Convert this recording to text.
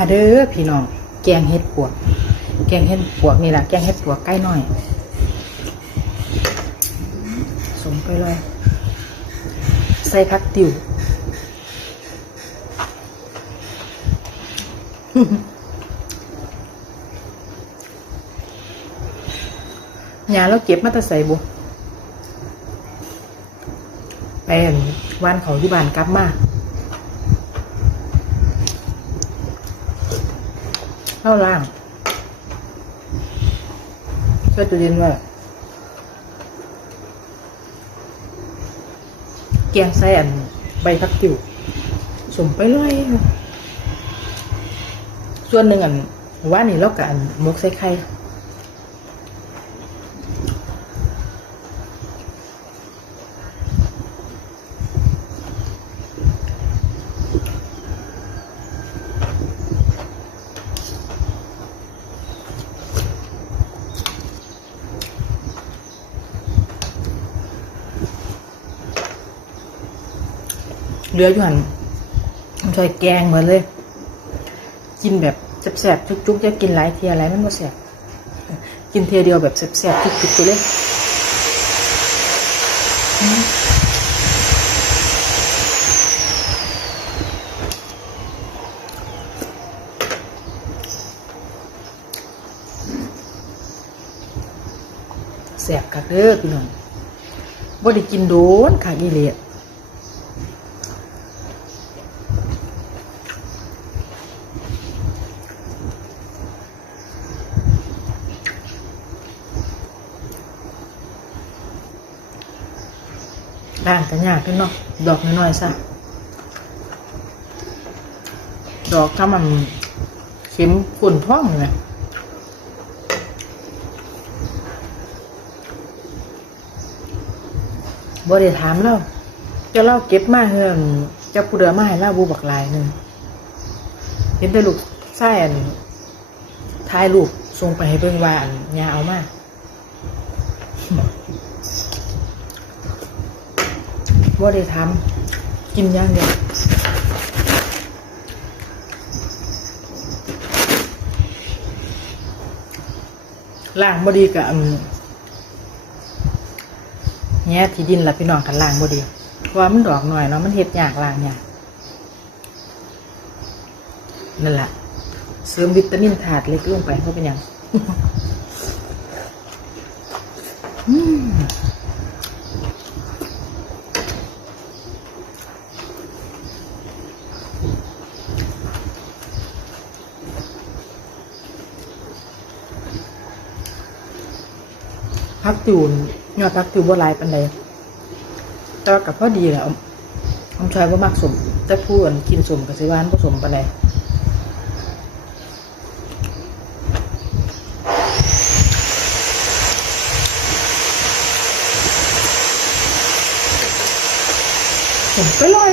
มาเด้อพี่น้องแกงเห็ดปวก แกงเห็ดปวกนี่แหละแกงเห็ดปวกใกล้หน่อยสมไปเลย ใส่พักติวยาเราเก็บมาต่ใส่บุไปอั่นวันเขาที่บ้านกลับมา เข้าล่างก็จะเรียนว่าแกงไส่อันใบพักจิ๋วสมไปเลยส่วนหนึ่งอันว่านี่เรากับอันมกใส่ไข่ เหลืออยู่หันใส่แกงเหมือนเลย กินแบบแสบๆจุกๆจะกินหลายเทียอะไรมันก็แสบกินเทียเดียวแบบแสบๆจุกๆไปเลยแสบคักเด้อพี่น้องบ่ได้กินโดนค่ะอีเลีย ด่างกันยากขึ้นเนาะดอกน้อยๆซะดอกถ้ามันเข็มขุ่นท้องเลยบ่ได้ถามเราจะเล่าเก็บมาเฮือนจะผู้เดือมาให้เล่าบูบักลายหนึ่งเห็นแต่ลูกไส้อันท้ายลูกส่งไปให้เบิ่งว่าอันยาเอามา ว่าได้ทำกินย่างเดียวล่างบดีกับแง่ที่ดินละพี่น้องกันล่างบดีเพราะว่ามันดอกหน่อยเนาะมันเห็ดยากล่างยากนั่นแหละเสริมวิตามินถาดเล็กลงไปเพราะเป็นยัง พักติวยอดพักติวบ่หลายปันใดแต่ว่ากับพ่อดีแหละผมชายว่ามักสมแต่ผู้อื่นกินสมกับสิวานผสมปันใดสมไปเลย